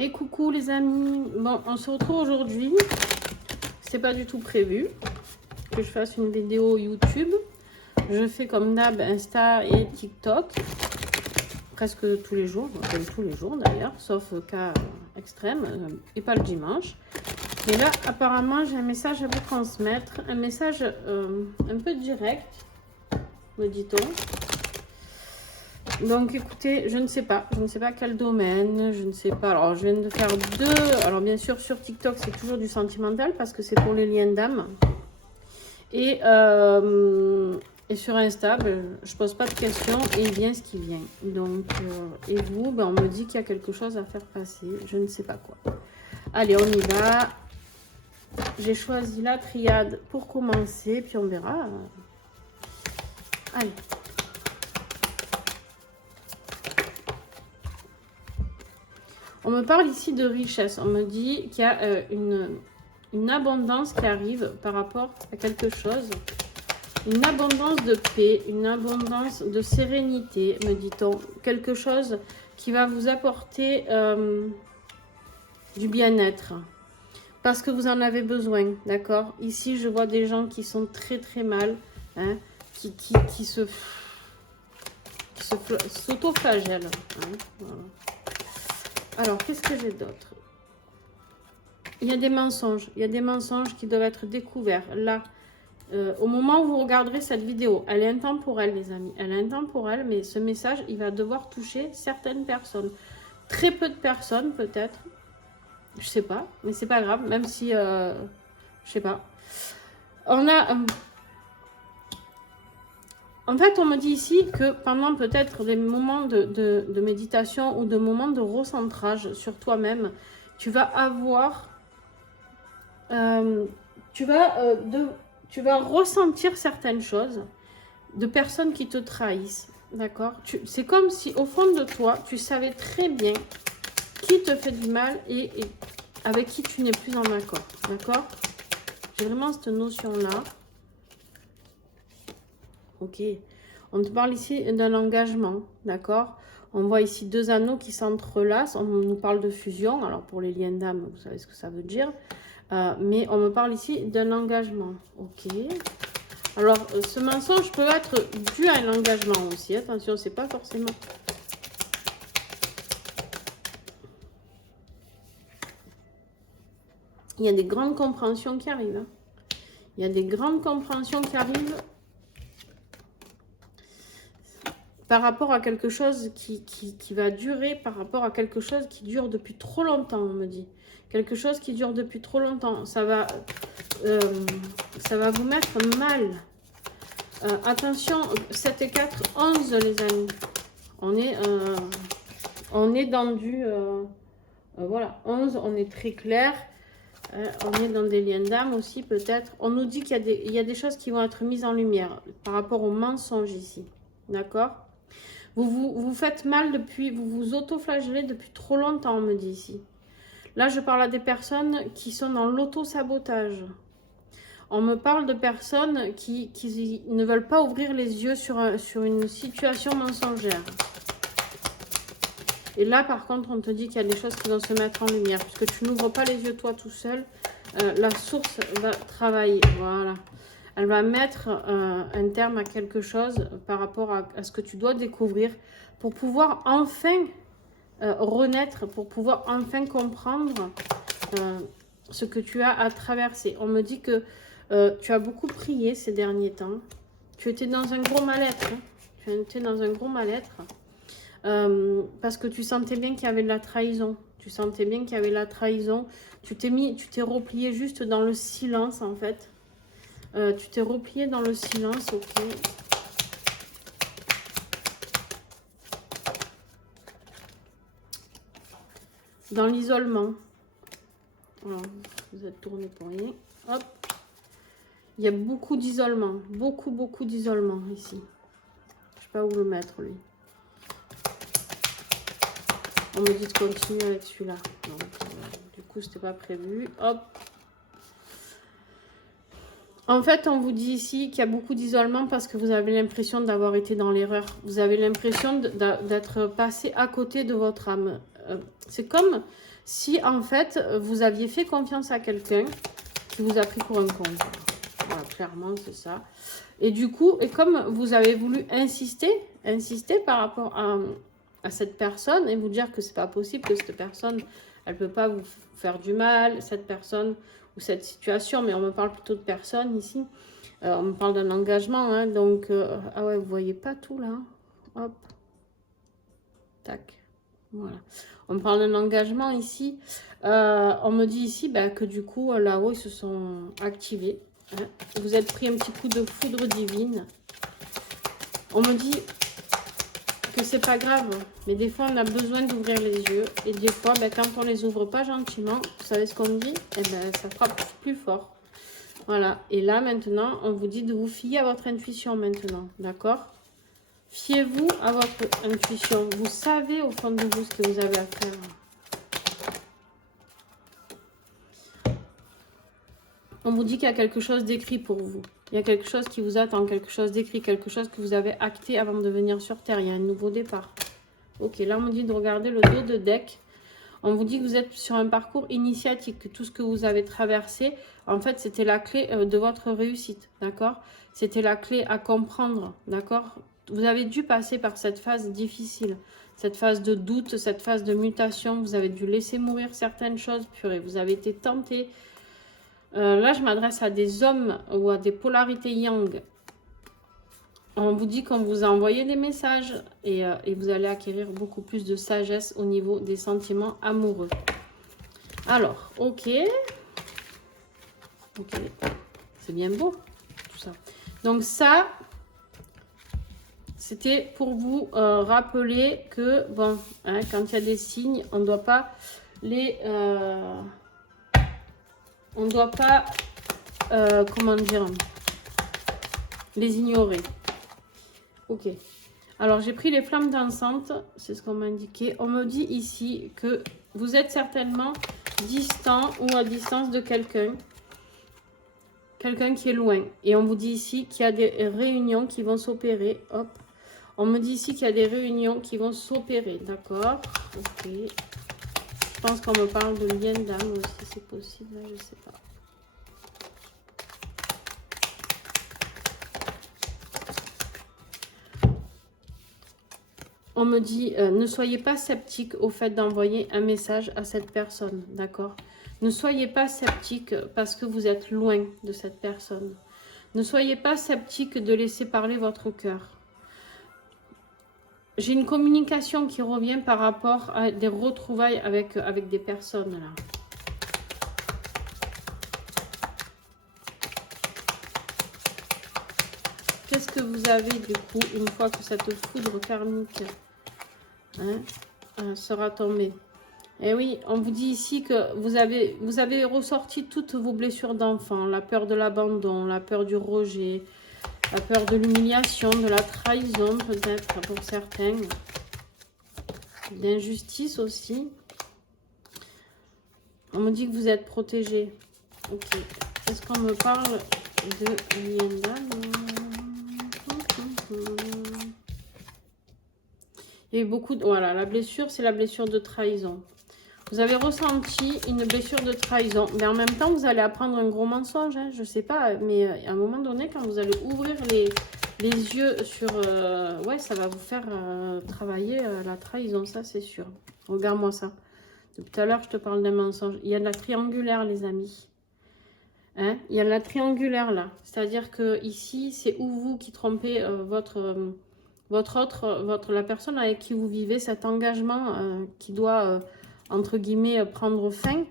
Et coucou les amis, bon on se retrouve aujourd'hui, c'est pas du tout prévu que je fasse une vidéo YouTube, je fais comme d'hab Insta et TikTok, presque tous les jours, comme tous les jours d'ailleurs, sauf cas extrême, et pas le dimanche. Mais là apparemment j'ai un message à vous transmettre, un message un peu direct, me dit-on. Donc écoutez, je ne sais pas quel domaine, je ne sais pas. Alors je viens de faire deux. Alors bien sûr sur TikTok c'est toujours du sentimental parce que c'est pour les liens d'âme. Et sur Insta, ben, je pose pas de questions et il vient ce qui vient. Donc et vous, ben, on me dit qu'il y a quelque chose à faire passer, je ne sais pas quoi. Allez, on y va. J'ai choisi la triade pour commencer, puis on verra. Allez. On me parle ici de richesse. On me dit qu'il y a une abondance qui arrive par rapport à quelque chose. Une abondance de paix, une abondance de sérénité, me dit-on. Quelque chose qui va vous apporter du bien-être. Parce que vous en avez besoin, d'accord? Ici, je vois des gens qui sont très très mal, hein, qui s'auto-flagellent. Hein, voilà. Alors, qu'est-ce que j'ai d'autre? Il y a des mensonges qui doivent être découverts. Là, au moment où vous regarderez cette vidéo, elle est intemporelle, les amis. Elle est intemporelle, mais ce message, il va devoir toucher certaines personnes. Très peu de personnes, peut-être. Je sais pas, mais c'est pas grave, même si, je sais pas. On a... en fait, on me dit ici que pendant peut-être des moments de méditation ou de moments de recentrage sur toi-même, tu vas avoir... tu vas ressentir certaines choses de personnes qui te trahissent, d'accord? C'est comme si au fond de toi, tu savais très bien qui te fait du mal et avec qui tu n'es plus en accord, d'accord? J'ai vraiment cette notion-là. Ok. On te parle ici d'un engagement, d'accord? On voit ici deux anneaux qui s'entrelacent. On nous parle de fusion. Alors pour les liens d'âme, vous savez ce que ça veut dire. Mais on me parle ici d'un engagement. Ok. Alors ce mensonge peut être dû à un engagement aussi. Attention, c'est pas forcément... Il y a des grandes compréhensions qui arrivent. Hein. Il y a des grandes compréhensions qui arrivent par rapport à quelque chose qui va durer, par rapport à quelque chose qui dure depuis trop longtemps, on me dit. Quelque chose qui dure depuis trop longtemps. Ça va vous mettre mal. Attention, 7 et 4, 11 les amis. On est dans du... voilà, 11, on est très clair. On est dans des liens d'âme aussi peut-être. On nous dit qu'il y a des choses qui vont être mises en lumière par rapport au mensonge ici. D'accord? Vous faites mal depuis, vous vous auto-flagellez depuis trop longtemps, on me dit ici. Là, je parle à des personnes qui sont dans l'auto-sabotage. On me parle de personnes qui ne veulent pas ouvrir les yeux sur une situation mensongère. Et là, par contre, on te dit qu'il y a des choses qui vont se mettre en lumière. Puisque tu n'ouvres pas les yeux toi tout seul, la source va travailler. Voilà. Elle va mettre un terme à quelque chose par rapport à ce que tu dois découvrir pour pouvoir enfin renaître, pour pouvoir enfin comprendre ce que tu as à traverser. On me dit que tu as beaucoup prié ces derniers temps. Tu étais dans un gros mal-être. Hein. Tu étais dans un gros mal-être. Parce que tu sentais bien qu'il y avait de la trahison. Tu sentais bien qu'il y avait de la trahison. Tu t'es replié juste dans le silence en fait. Tu t'es replié dans le silence, ok. Dans l'isolement. Voilà, vous êtes tourné pour rien. Hop. Il y a beaucoup d'isolement. Beaucoup d'isolement ici. Je sais pas où le mettre, lui. On me dit de continuer avec celui-là. Donc, du coup, c'était pas prévu. Hop. En fait, on vous dit ici qu'il y a beaucoup d'isolement parce que vous avez l'impression d'avoir été dans l'erreur. Vous avez l'impression d'être passé à côté de votre âme. c'est comme si, en fait, vous aviez fait confiance à quelqu'un qui vous a pris pour un con. Voilà, clairement, c'est ça. Et du coup, et comme vous avez voulu insister par rapport à cette personne et vous dire que c'est pas possible, que cette personne, elle peut pas vous faire du mal, cette personne ou cette situation, mais on me parle plutôt de personne ici. On me parle d'un engagement, hein, donc, ah ouais, vous voyez pas tout là. Hop. Tac. Voilà. On me parle d'un engagement ici. On me dit ici que du coup, là-haut, ils se sont activés. Hein. Vous êtes pris un petit coup de foudre divine. On me dit que c'est pas grave, mais des fois, on a besoin d'ouvrir les yeux. Et des fois, quand on les ouvre pas gentiment, vous savez ce qu'on dit? Eh ben, ça frappe plus fort. Voilà. Et là, maintenant, on vous dit de vous fier à votre intuition maintenant. D'accord? Fiez-vous à votre intuition. Vous savez au fond de vous ce que vous avez à faire. On vous dit qu'il y a quelque chose d'écrit pour vous. Il y a quelque chose qui vous attend, quelque chose d'écrit, quelque chose que vous avez acté avant de venir sur Terre. Il y a un nouveau départ. Ok, là on vous dit de regarder le dos de deck. On vous dit que vous êtes sur un parcours initiatique, que tout ce que vous avez traversé, en fait, c'était la clé de votre réussite, d'accord? C'était la clé à comprendre, d'accord? Vous avez dû passer par cette phase difficile, cette phase de doute, cette phase de mutation. Vous avez dû laisser mourir certaines choses, purée. Vous avez été tenté. Là, je m'adresse à des hommes ou à des polarités yang. On vous dit qu'on vous a envoyé des messages et vous allez acquérir beaucoup plus de sagesse au niveau des sentiments amoureux. Alors, ok. Ok. C'est bien beau, tout ça. Donc ça, c'était pour vous rappeler que, bon, hein, quand il y a des signes, on ne doit pas les... on ne doit pas, comment dire, les ignorer. Ok. Alors, j'ai pris les flammes dansantes. C'est ce qu'on m'a indiqué. On me dit ici que vous êtes certainement distant ou à distance de quelqu'un. Quelqu'un qui est loin. Et on vous dit ici qu'il y a des réunions qui vont s'opérer. Hop. On me dit ici qu'il y a des réunions qui vont s'opérer. D'accord. Ok. Je pense qu'on me parle de lien d'âme aussi. C'est possible. Je ne sais pas. On me dit, ne soyez pas sceptique au fait d'envoyer un message à cette personne, d'accord? Ne soyez pas sceptique parce que vous êtes loin de cette personne. Ne soyez pas sceptique de laisser parler votre cœur. J'ai une communication qui revient par rapport à des retrouvailles avec des personnes, là. Qu'est-ce que vous avez, du coup, une fois que cette foudre karmique sera tombée? Et oui, on vous dit ici que vous avez ressorti toutes vos blessures d'enfant, la peur de l'abandon, la peur du rejet, la peur de l'humiliation, de la trahison peut-être pour certains, d'injustice aussi. On me dit que vous êtes protégé. Ok. Est-ce qu'on me parle de lien d'âme? Il y a eu beaucoup de... Voilà, la blessure, c'est la blessure de trahison. Vous avez ressenti une blessure de trahison. Mais en même temps, vous allez apprendre un gros mensonge. Hein, je ne sais pas, mais à un moment donné, quand vous allez ouvrir les yeux sur... ouais, ça va vous faire travailler la trahison, ça c'est sûr. Regarde-moi ça. Depuis tout à l'heure, je te parle d'un mensonge. Il y a de la triangulaire, les amis. Hein, il y a de la triangulaire là. C'est-à-dire que ici, c'est ou vous qui trompez la personne avec qui vous vivez, cet engagement qui doit, entre guillemets, prendre fin.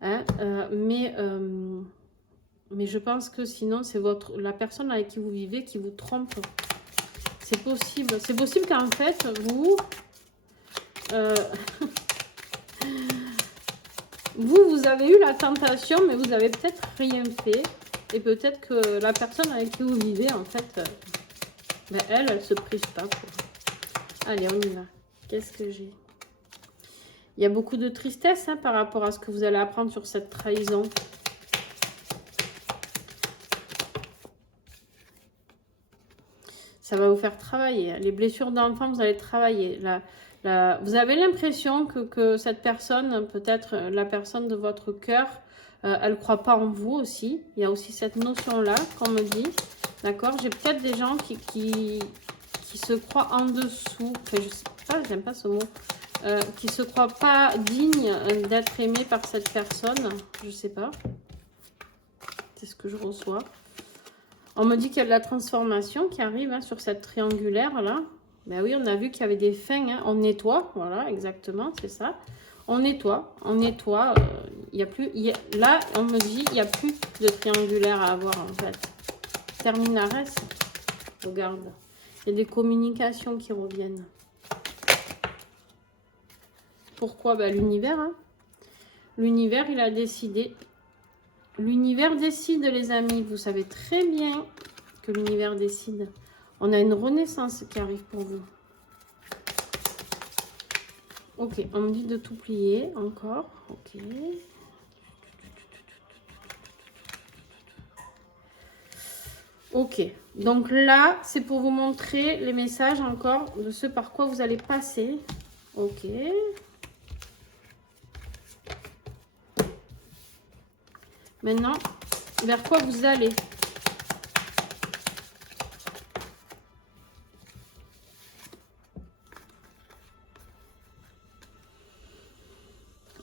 Hein, mais je pense que sinon, c'est la personne avec qui vous vivez qui vous trompe. C'est possible. C'est possible qu'en fait, vous... vous avez eu la tentation, mais vous avez peut-être rien fait. Et peut-être que la personne avec qui vous vivez, en fait, elle se prive pas. Quoi. Allez, on y va. Qu'est-ce que j'ai? Il y a beaucoup de tristesse par rapport à ce que vous allez apprendre sur cette trahison. Ça va vous faire travailler. Les blessures d'enfant, vous allez travailler. Vous avez l'impression que cette personne, peut-être la personne de votre cœur, elle ne croit pas en vous aussi. Il y a aussi cette notion-là qu'on me dit. D'accord? J'ai peut-être des gens qui se croient en dessous. Enfin, je sais pas, j'aime pas ce mot. Qui se croient pas dignes d'être aimés par cette personne. Je sais pas. C'est ce que je reçois. On me dit qu'il y a de la transformation qui arrive hein, sur cette triangulaire là. Ben oui, on a vu qu'il y avait des fins. Hein. On nettoie, voilà, exactement, c'est ça. On nettoie, on nettoie. Il y a plus, là, on me dit il n'y a plus de triangulaire à avoir en fait. Terminares, regarde. Il y a des communications qui reviennent. Pourquoi? Ben, l'univers. Hein. L'univers, il a décidé. L'univers décide, les amis. Vous savez très bien que l'univers décide. On a une renaissance qui arrive pour vous. Ok, on me dit de tout plier encore. Ok. Ok, donc là, c'est pour vous montrer les messages encore de ce par quoi vous allez passer. Ok. Maintenant, vers quoi vous allez?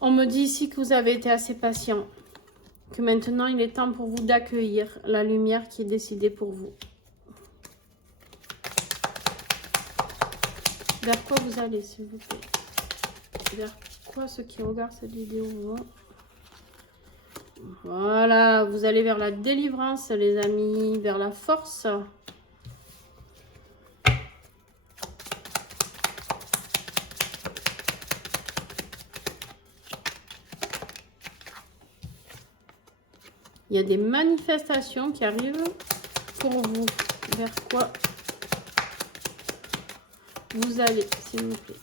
On me dit ici que vous avez été assez patient. Que maintenant, il est temps pour vous d'accueillir la lumière qui est décidée pour vous. Vers quoi vous allez, s'il vous plaît? Vers quoi ceux qui regardent cette vidéo vont? Voilà, vous allez vers la délivrance, les amis, vers la force. Il y a des manifestations qui arrivent pour vous. Vers quoi vous allez, s'il vous plaît?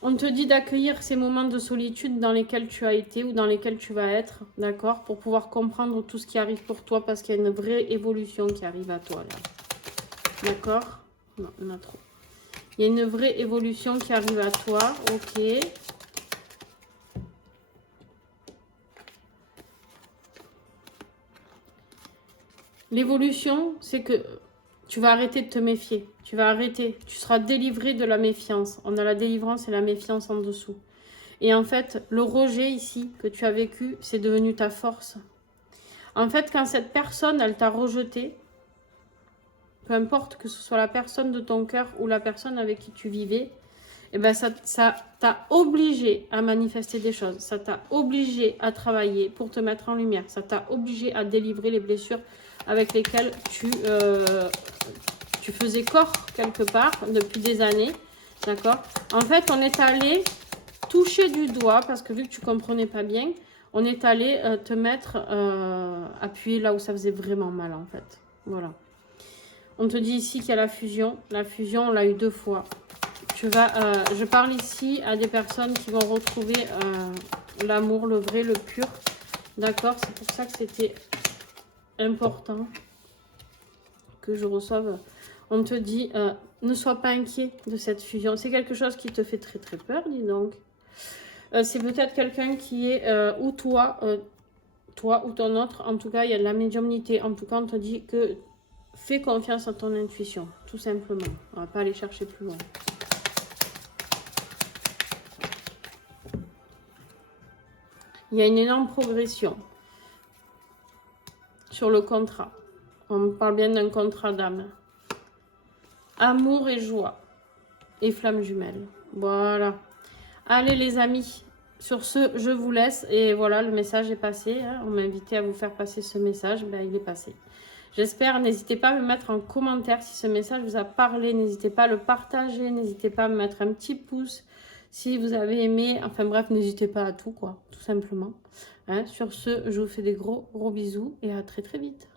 On te dit d'accueillir ces moments de solitude dans lesquels tu as été ou dans lesquels tu vas être, d'accord? Pour pouvoir comprendre tout ce qui arrive pour toi parce qu'il y a une vraie évolution qui arrive à toi, là. D'accord? Non, il y en a trop. Il y a une vraie évolution qui arrive à toi, ok. L'évolution, c'est que tu vas arrêter de te méfier. Tu vas arrêter. Tu seras délivré de la méfiance. On a la délivrance et la méfiance en dessous. Et en fait, le rejet ici que tu as vécu, c'est devenu ta force. En fait, quand cette personne, elle t'a rejeté, peu importe que ce soit la personne de ton cœur ou la personne avec qui tu vivais, eh ben ça t'a obligé à manifester des choses. Ça t'a obligé à travailler pour te mettre en lumière. Ça t'a obligé à délivrer les blessures avec lesquelles tu faisais corps quelque part depuis des années. D'accord? En fait, on est allé toucher du doigt, parce que vu que tu ne comprenais pas bien, on est allé te mettre, appuyer là où ça faisait vraiment mal en fait. Voilà. On te dit ici qu'il y a la fusion. La fusion, on l'a eu 2 fois. Je parle ici à des personnes qui vont retrouver l'amour, le vrai, le pur. D'accord? C'est pour ça que c'était important que je reçoive. On te dit, ne sois pas inquiet de cette fusion. C'est quelque chose qui te fait très très peur, dis donc. C'est peut-être quelqu'un qui est, ou toi ou ton autre. En tout cas, il y a de la médiumnité. En tout cas, on te dit que fais confiance à ton intuition, tout simplement. On ne va pas aller chercher plus loin. Il y a une énorme progression sur le contrat. On parle bien d'un contrat d'âme. Amour et joie. Et flamme jumelle. Voilà. Allez les amis. Sur ce, je vous laisse. Et voilà, le message est passé. Hein. On m'a invité à vous faire passer ce message. Ben, il est passé. J'espère. N'hésitez pas à me mettre en commentaire si ce message vous a parlé. N'hésitez pas à le partager. N'hésitez pas à me mettre un petit pouce si vous avez aimé. Enfin bref, n'hésitez pas à tout, quoi. Tout simplement. Hein. Sur ce, je vous fais des gros bisous et à très très vite.